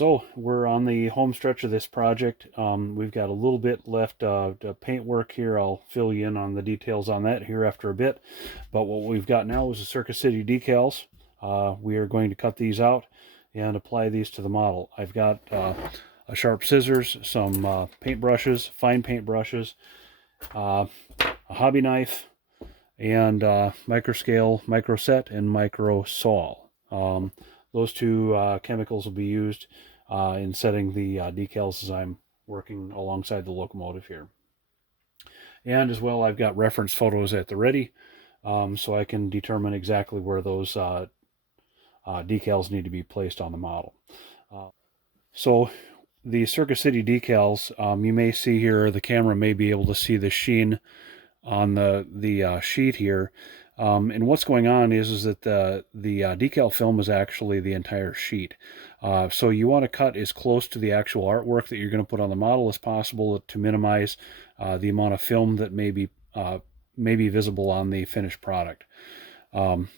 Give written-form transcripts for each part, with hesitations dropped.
So we're on the home stretch of this project. We've got a little bit left to paint work here. I'll fill you in on the details on that here after a bit. But what we've got now is the Circus City decals. We are going to cut these out and apply these to the model. I've got a sharp scissors, some paint brushes, fine paint brushes, a hobby knife, and micro scale, micro set, and micro saw. Those two chemicals will be used in setting the decals as I'm working alongside the locomotive here. And as well, I've got reference photos at the ready, so I can determine exactly where those decals need to be placed on the model. So the Circus City decals, you may see here, the camera may be able to see the sheen on the sheet here. And what's going on is that the decal film is actually the entire sheet. So you want to cut as close to the actual artwork that you're going to put on the model as possible to minimize the amount of film that may be visible on the finished product.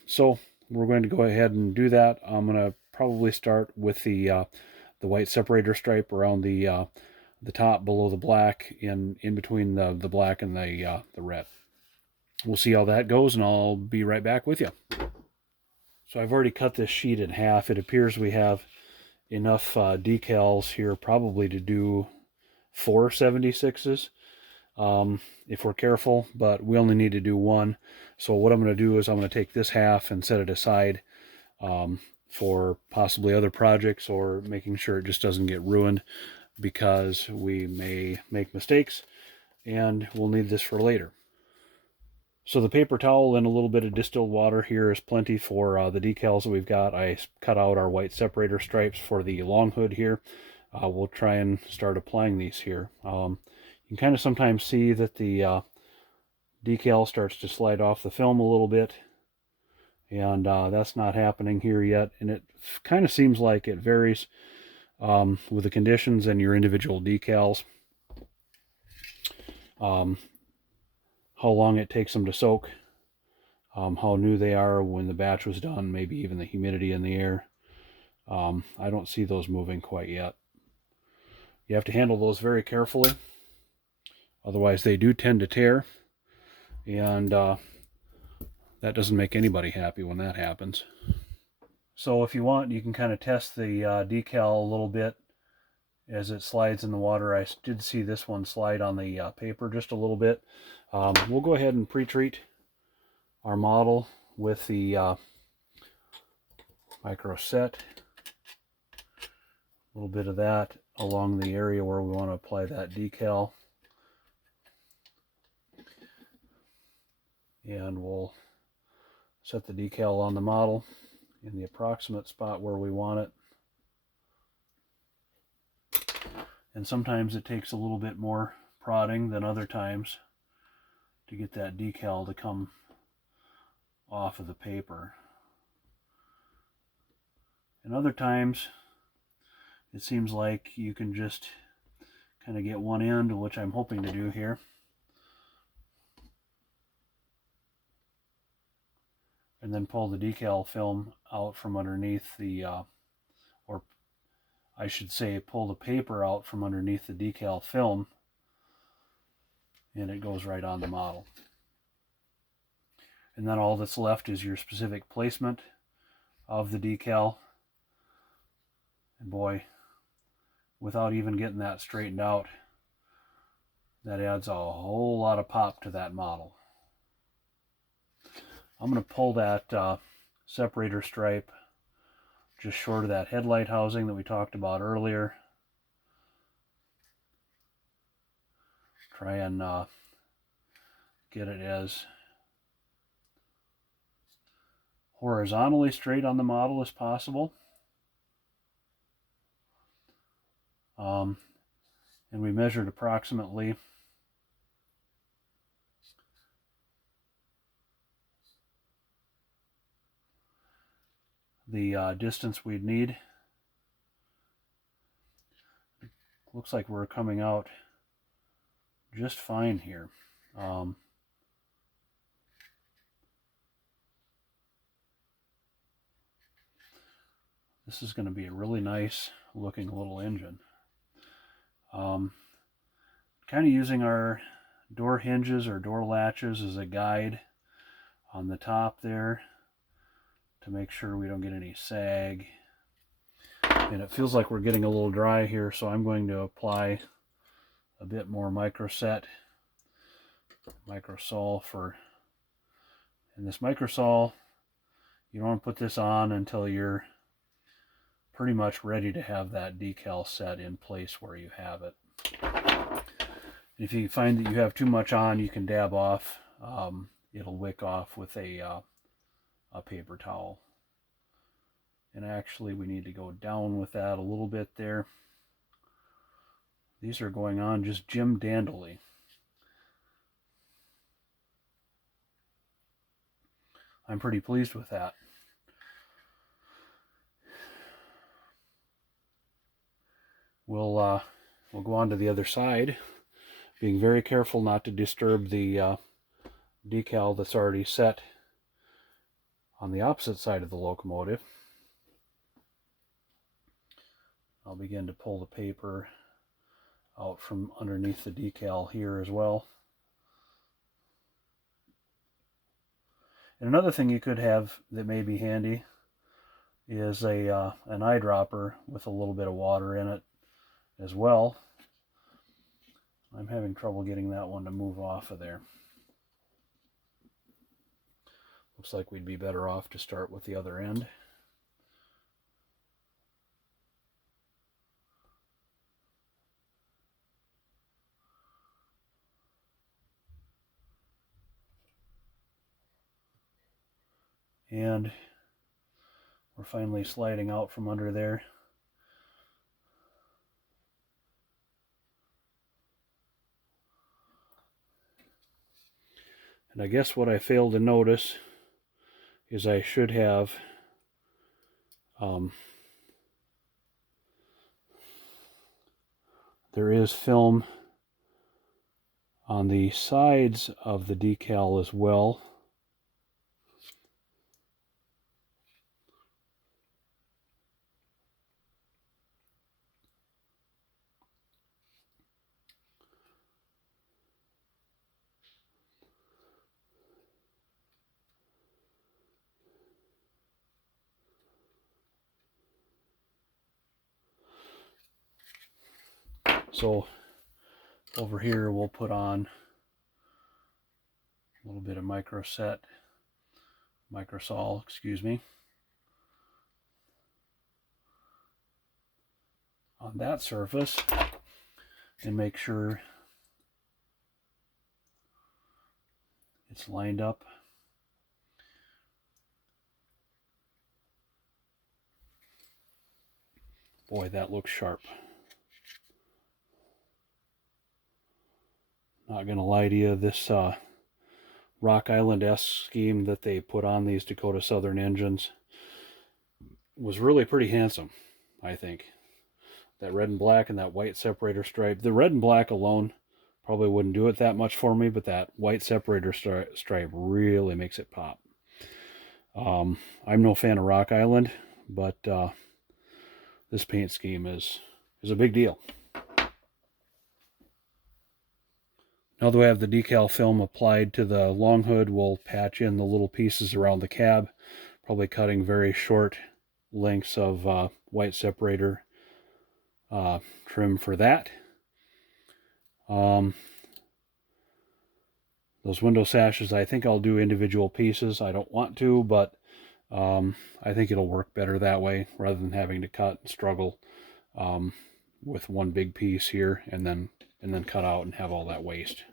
So we're going to go ahead and do that. I'm going to probably start with the white separator stripe around the top below the black, in between the black and the red. We'll see how that goes, and I'll be right back with you. So I've already cut this sheet in half. It appears we have enough decals here probably to do 4 76s if we're careful, but we only need to do one. So what I'm going to do is I'm going to take this half and set it aside for possibly other projects, or making sure it just doesn't get ruined, because we may make mistakes and we'll need this for later. So the paper towel and a little bit of distilled water here is plenty for the decals that we've got. I cut out our white separator stripes for the long hood here. We'll try and start applying these here. You can kind of sometimes see that the decal starts to slide off the film a little bit, and that's not happening here yet. And it kind of seems like it varies with the conditions and your individual decals. How long it takes them to soak, how new they are when the batch was done, maybe even the humidity in the air. I don't see those moving quite yet. You have to handle those very carefully, otherwise they do tend to tear, and that doesn't make anybody happy when that happens. So if you want, you can kind of test the decal a little bit as it slides in the water. I did see this one slide on the paper just a little bit. We'll go ahead and pre-treat our model with the micro set. A little bit of that along the area where we want to apply that decal. And we'll set the decal on the model in the approximate spot where we want it. And sometimes it takes a little bit more prodding than other times to get that decal to come off of the paper. And other times it seems like you can just kind of get one end, which I'm hoping to do here. And then pull the decal film out from underneath the, or I should say pull the paper out from underneath the decal film, and it goes right on the model. And then all that's left is your specific placement of the decal. And boy, without even getting that straightened out, that adds a whole lot of pop to that model. I'm going to pull that separator stripe just short of that headlight housing that we talked about earlier. Try and get it as horizontally straight on the model as possible. And we measured approximately the distance we'd need. Looks like we're coming out just fine here. This is going to be a really nice looking little engine. Kind of using our door hinges or door latches as a guide on the top there to make sure we don't get any sag. And it feels like we're getting a little dry here, so I'm going to apply a bit more microsol for, and this microsol, you don't want to put this on until you're pretty much ready to have that decal set in place where you have it. If you find that you have too much on, you can dab off. It'll wick off with a paper towel. And actually we need to go down with that a little bit there. These are going on just Jim Dandily. I'm pretty pleased with that. We'll go on to the other side, being very careful not to disturb the decal that's already set on the opposite side of the locomotive. I'll begin to pull the paper out from underneath the decal here as well. And another thing you could have that may be handy is an eyedropper with a little bit of water in it as well. I'm having trouble getting that one to move off of there. Looks like we'd be better off to start with the other end. And we're finally sliding out from under there. And I guess what I failed to notice is I should have there is film on the sides of the decal as well. So over here we'll put on a little bit of microsol, excuse me, on that surface and make sure it's lined up. Boy, that looks sharp. Not gonna lie to you, this Rock Island-esque scheme that they put on these Dakota Southern engines was really pretty handsome, I think. That red and black and that white separator stripe. The red and black alone probably wouldn't do it that much for me, but that white separator stripe really makes it pop. I'm no fan of Rock Island, but this paint scheme is a big deal. Now that we have the decal film applied to the long hood, we'll patch in the little pieces around the cab, probably cutting very short lengths of white separator trim for that. Those window sashes, I think I'll do individual pieces. I don't want to, but I think it'll work better that way rather than having to cut and struggle with one big piece here and then cut out and have all that waste.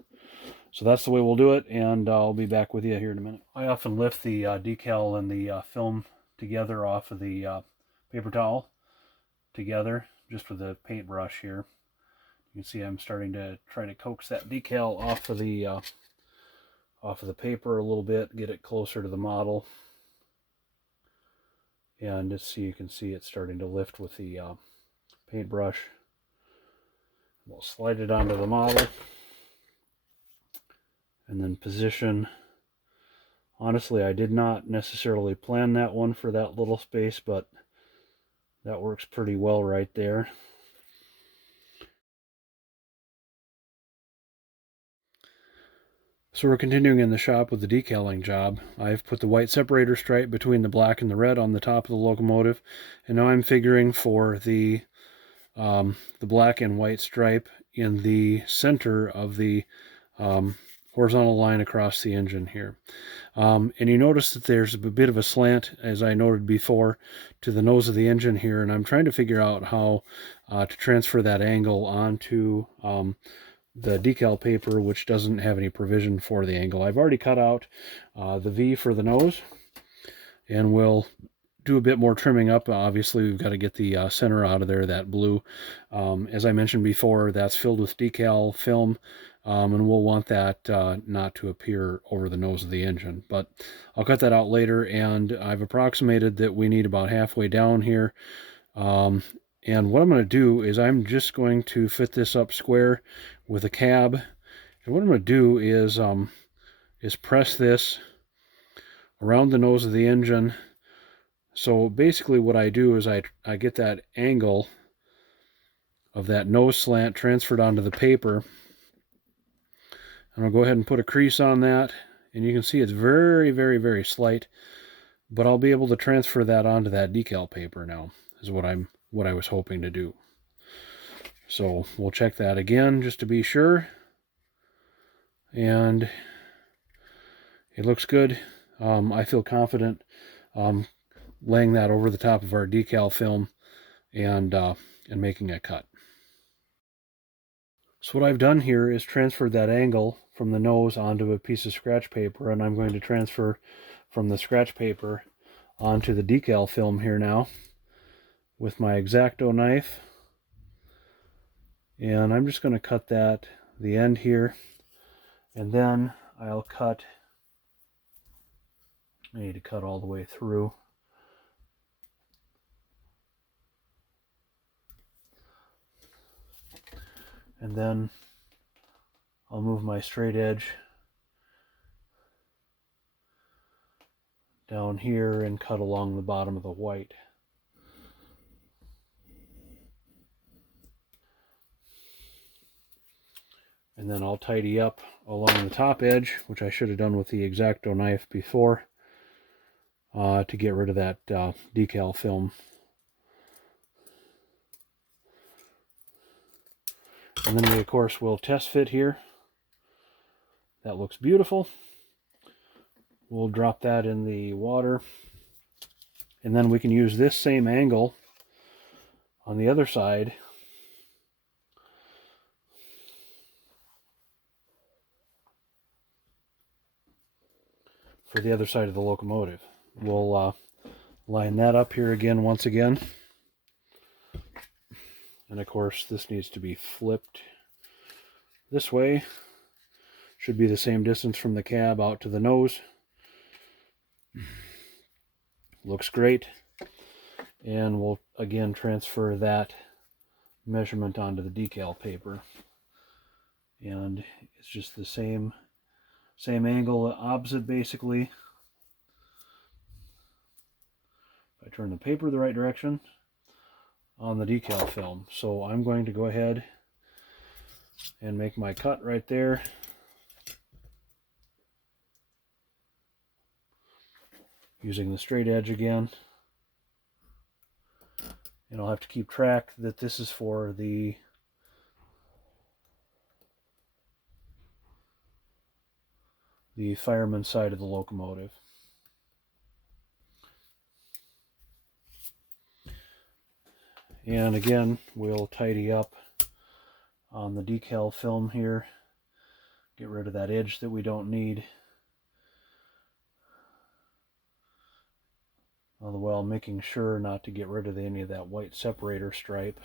So that's the way we'll do it, and I'll be back with you here in a minute. I often lift the decal and the film together off of the paper towel together, just with the paintbrush here. You can see I'm starting to try to coax that decal off of the paper a little bit, get it closer to the model, and just so you can see it's starting to lift with the paintbrush. We'll slide it onto the model and then position. Honestly, I did not necessarily plan that one for that little space, but That works pretty well right there. So we're continuing in the shop with the decaling job. I've put the white separator stripe between the black and the red on the top of the locomotive, and now I'm figuring for the black and white stripe in the center of the horizontal line across the engine here. And you notice that there's a bit of a slant, as I noted before, to the nose of the engine here, and I'm trying to figure out how to transfer that angle onto the decal paper, which doesn't have any provision for the angle. I've already cut out the V for the nose, and we'll do a bit more trimming up. Obviously, we've got to get the center out of there, that blue. As I mentioned before, that's filled with decal film, and we'll want that not to appear over the nose of the engine. But I'll cut that out later, and I've approximated that we need about halfway down here. And what I'm going to do is I'm just going to fit this up square with a cab. And what I'm going to do is press this around the nose of the engine. So basically what I do is I get that angle of that nose slant transferred onto the paper. And I'll go ahead and put a crease on that. And you can see it's very, very, very slight. But I'll be able to transfer that onto that decal paper now, is what I was hoping to do. So we'll check that again just to be sure. And it looks good. I feel confident laying that over the top of our decal film and making a cut. So what I've done here is transferred that angle from the nose onto a piece of scratch paper, and I'm going to transfer from the scratch paper onto the decal film here now with my X-Acto knife. And I'm just going to cut the end here, and then I'll cut, I need to cut all the way through. And then I'll move my straight edge down here and cut along the bottom of the white. And then I'll tidy up along the top edge, which I should have done with the X-Acto knife before, to get rid of that decal film. And then we, of course, will test fit here. That looks beautiful. We'll drop that in the water. And then we can use this same angle on the other side for the other side of the locomotive. We'll line that up here again once again. And of course this needs to be flipped this way. Should be the same distance from the cab out to the nose. Looks great. And we'll again transfer that measurement onto the decal paper. And it's just the same angle, opposite basically. If I turn the paper the right direction on the decal film. So I'm going to go ahead and make my cut right there. Using the straight edge again. And I'll have to keep track that this is for the fireman side of the locomotive. And again, we'll tidy up on the decal film here. Get rid of that edge that we don't need. All the while making sure not to get rid of any of that white separator stripe.